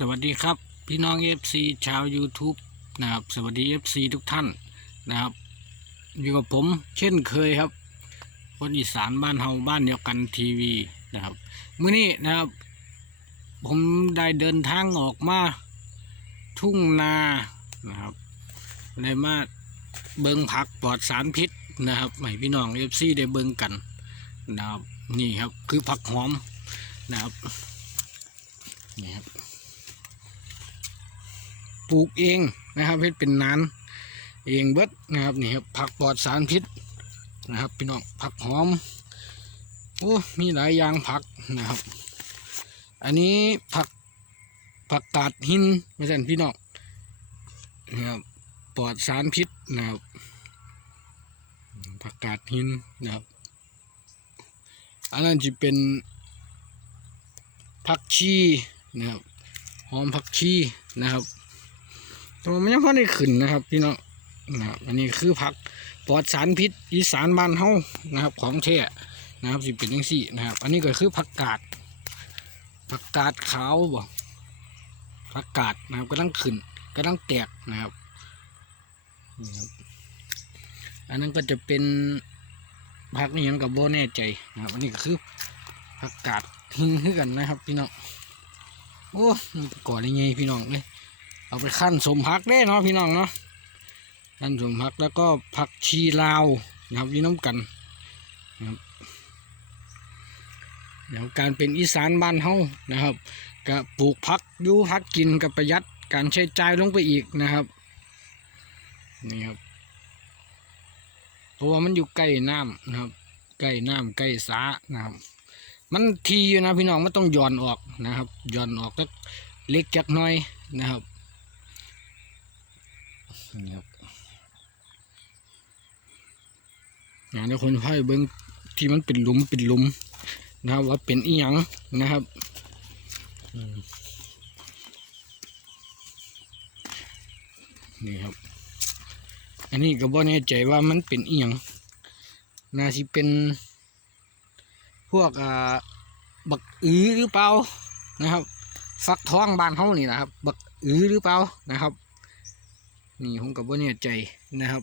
สวัสดีครับ พี่น้อง FC ชาว YouTube นะครับ สวัสดี FC ทุกท่านนะครับ อยู่กับผมเช่นเคยครับ คนอีสานบ้านเฮาบ้านเดียวกันทีวีนะครับมื้อนี้นะครับ ผมได้เดินทางออกมา ทุ่งนานะครับได้มาเบิงผักปลอดสารพิษนะครับให้พี่น้อง FC ได้เบิงกันนะครับนี่ครับคือผักหอมนะครับนี่ครับ ปลูกเองนะครับเฮ็ดเป็นนานเองเบิดนะครับนี่ครับผักปลอดสารพิษนะครับพี่น้องผักหอมโอ้มีหลายอย่างผักนะครับ อันนี้ผักผักกาดหินไม่ใช่พี่น้องนะครับปลอดสารพิษนะครับผักกาดหินนะครับอันนั้นจะเป็นผักชีนะครับหอมผักชีนะครับ ตัวมันยังพอได้ขึ้นนะครับ พี่น้องนะครับอันนี้คือผักปลอดสารพิษอีสานบ้านเฮานะครับ ของแท้นะครับสิเป็นยังสี่นะครับ อันนี้ก็คือผักกาดผักกาดขาวบ่ผักกาดนะครับกำลังขึ้นกำลังแตกนะครับนี่ครับ อันนั้นก็จะเป็นผักนี่ยังกับโบแน่ใจนะครับ อันนี้ก็คือผักกาดหิงขึ้นกันนะครับ พี่น้องโอ้ก่อนยังไงพี่น้องเลย เอาไปขั้นสมพักได้เนาะพี่น้องเนาะขั้นสมพักแล้วก็ผักชีลาวนะครับพี่น้ำกันนะครับเดี๋ยวการเป็นอีสานบ้านเฮานะครับก็ปลูกพักยูพักกินกับประหยัดการใช้จ่ายลงไปอีกนะครับนี่ครับเพราะว่ามันอยู่ใกล้น้ำนะครับใกล้น้ำใกล้สานะครับ มันทีอยู่นะพี่น้องมันต้องหย่อนออกนะครับหย่อนออกก็เล็กจักหน้อยนะครับ นี่ครับงานเดี๋ยวคนไพ่เบิ้งที่มันเป็นหลุมเป็นหลุมนะครับ ว่าเป็นอีหยังนะครับนี่ครับ อันนี้ก็บ่แน่ใจว่ามันเป็นอีหยังน่าสิเป็นพวกอ่าบักอือหรือเปล่านะครับ ฟักทองบ้านเฮานี่นะครับ บักอือหรือเปล่านะครับ นี่ผมกับว่าเนี่ยใจนะครับ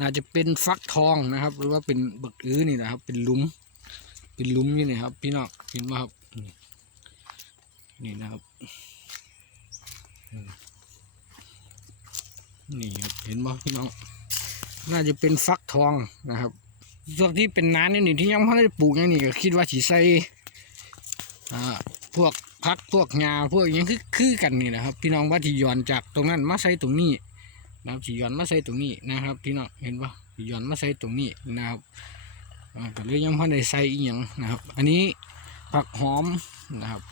น่าจะเป็นฟักทองนะครับ หรือว่าเป็นบักอื้อนี่นะครับ เป็นลุมเป็นลุมนี่นะครับ พี่น้องเห็นไหมครับนี่นะครับนี่ครับเห็นไหมพี่น้องน่าจะเป็นฟักทองนะครับส่วนที่เป็นน้านนี่นี่ที่ยังไม่ได้ปลูกนี้ก็คิดว่าสีใส่อ่าพวก พักพวกงาพวกหยังคือคือกันนี่นะครับ พี่น้องว่าที่ย้อนจากตรงนั้นมาใส่ตรงนี้นะครับที่ย้อนมาใส่ตรงนี้นะครับ พี่น้องเห็นปะที่ย้อนมาใส่ตรงนี้นะครับก็เลยยังพอได้ใส่อีหยังนะครับ อันนี้ผักหอมนะครับ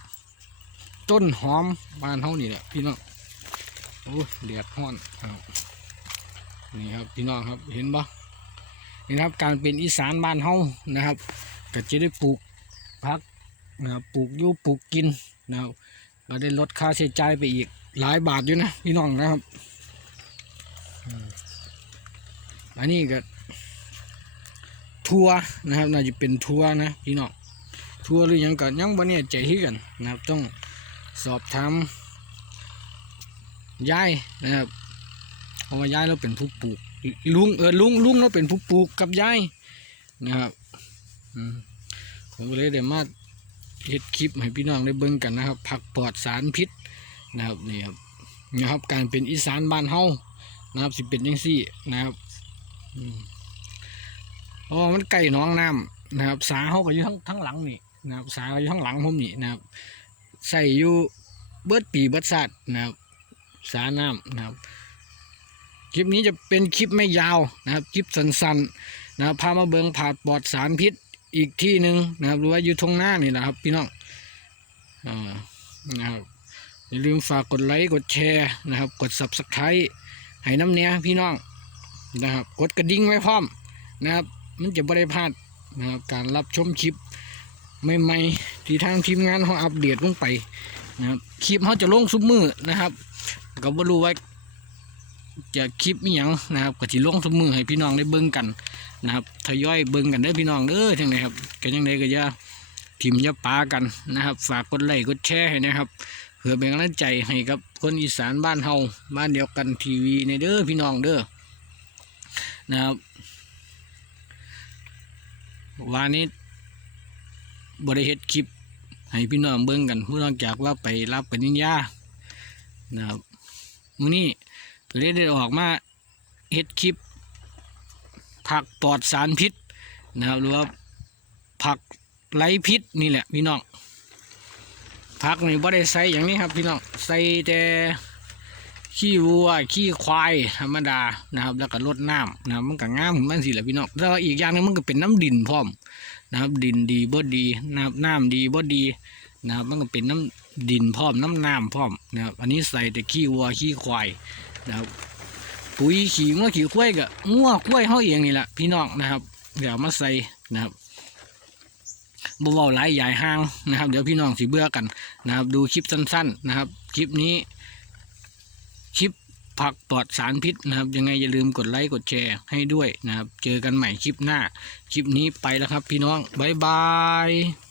ต้นหอมบ้านเฮานี่แหละพี่น้องโอ้เดือดห้อนครับนี่ครับพี่น้องครับเห็นปะนี่ครับการเป็นอีสานบ้านเฮานะครับ ก็จะได้ปลูกผักนะครับปลูกอยู่ปลูกกิน นะครับก็ได้ลดค่าใช้จ่ายไปอีกหลายบาทอยู่นะพี่น้องนะครับอันนี้ก็ทัวนะครับน่าจะเป็นทัวนะพี่น้องทัวหรือยังก็ยังบ่เนี่ยใจที่กันนะครับ ต้องสอบถามยายนะครับเพราะว่ายายเราเป็นผู้ปลูกลุงเออลุงลุงเราเป็นผู้ปลูกกับยายนะครับผมก็เลยได้มา เฮ็ดคลิปให้พี่น้องได้เบิ่งกันนะครับ ผักปลอดสารพิษนะครับนี่ครับนะครับ การเป็นอีสานบ้านเฮานะครับสิเป็นยังซี่นะครับอืมเพราะว่ามันใกล้หน้องน้ำนะครับ สาเฮาก็อยู่ทั้งทั้งหลังนี่นะครับสาอยู่ทั้งหลังผมนี่นะครับ ใส่อยู่เบิดปีเบิดสัตว์นะครับ สาน้ำนะครับ คลิปนี้จะเป็นคลิปไม่ยาวนะครับ คลิปสั้นๆนะครับพามาเบิงผักปลอดสารพิษ อีกที่หนึ่งนะครับ หรือว่าอยู่ทงหน้านี่นะครับ พี่น้องอ่านะครับอย่าลืมฝากกดไลค์กดแชร์นะครับ กด subscribe ให้น้ำเนี้ยพี่น้องนะครับ กดกระดิ่งไว้พร้อมนะครับ มันจะไม่ได้พลาดนะครับการรับชมคลิปใหม่ๆที่ทางทีมงานเขาอัปเดตลงไปนะครับคลิปเขาจะลงซุปมือนะครับก็ไม่รู้ว่า จะคลิปมีหยังนะครับก็จะลงซุปมือให้พี่น้องได้เบิ่งกันนะครับทยอยเบิ่งกันเด้อพี่น้องเด้อจังไดครับก็จังไดก็อย่าทิมยาปากันนะครับ ฝากกดไลค์กดแชร์ให้นะครับเพื่อเป็นกำลังใจให้กับคนอีสานบ้านเฮาบ้านเดียวกันทีวีในเด้อพี่น้องเด้อนะครับวันนี้บริเฮ็ดคลิปให้พี่น้องเบิ่งกันผู้นอกจากว่าไปรับปริญญานะครับมื้อนี้ เลยได้ออกมาเฮ็ดคลิป ผักปลอดสารพิษนะครับหรือว่าผักไร้พิษนี่แหละพี่น้องผักนี่บ่ได้ใส่อย่างนี้ครับพี่น้องใส่แต่ขี้วัวขี้ควายธรรมดานะครับ แล้วก็รดน้ำนะครับมันก็งามของมันสิแหละพี่น้องแล้วอีกอย่างหนึงมันก็เป็นน้ำดินพร้อมนะครับ ดินดีบ่ดีน้ำน้ำดีบ่ดีนะครับมันก็เป็นน้ำดินพร้อมน้ำน้ำพร้อมนะครับอันนี้ใส่แต่ขี้วัวขี้ควาย นะครับปุ๋ยขี้งัวขี้วยก็งัวควยเฮาเองนี่แหละพี่น้องนะครับ เดี๋ยวมาใส่นะครับบ่เว้าหลายใหญ่ห้างนะครับ เดี๋ยวพี่น้องสิเบื่อกันนะครับ ดูคลิปสั้น ๆนะครับ คลิปนี้ คลิปผักปลอดสารพิษนะครับ ยังไงอย่าลืมกดไลค์กดแชร์ให้ด้วยนะครับ เจอกันใหม่คลิปหน้า คลิปนี้ไปแล้วครับ พี่น้องบ๊ายบาย